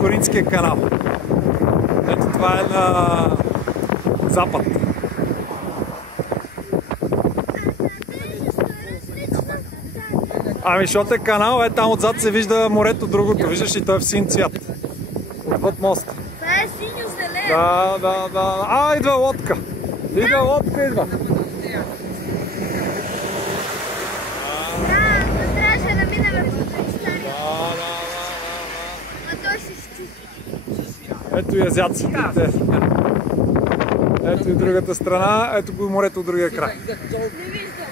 Коринтския канал. Ето това е на запад. Ами, защото е канал, там отзад се вижда морето, другото. Виждаш ли, той е в син цвят. Отвъд моста. Това е синьо-зелено. Да. А, идва лодка. Идва. Трябваше да минем по пристани. Да. А той се щупи. Ето и азиатците. Ето и другата страна, ето го морето от другия край. Не виждам.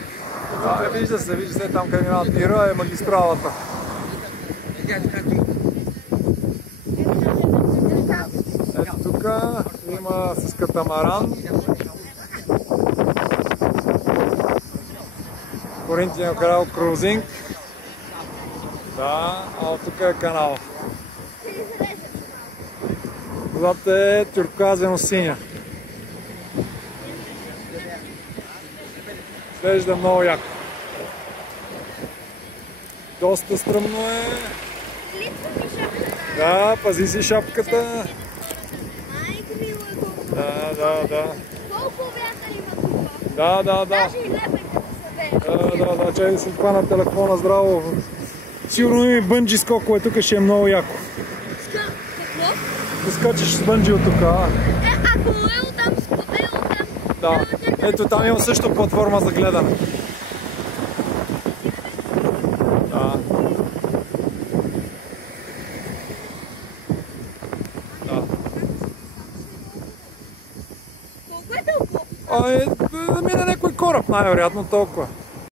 Вижда се там къде минава тира, е магистралата. Ето тук има с катамаран. Коринтия крал крузинг. Да, а от тук е канал. Водата е тюркоазено-синя. Изглежда много яко. Доста стръмно е. Липсва ми шапката. Да, пази си шапката. Майка ми лъго. Да. Колко вятър има тук? Да. Даже и лепенката се бе. Да, чай да си хвана телефона здраво. Сигурно има и бънджи скокове, тук ще е много яко. Какво? Да скачаш с бънджи от тук. Ако е оттам, Да, ето там има също платформа за гледане. Да. Колко е толкова? Да мине някой кораб, най-вероятно толкова.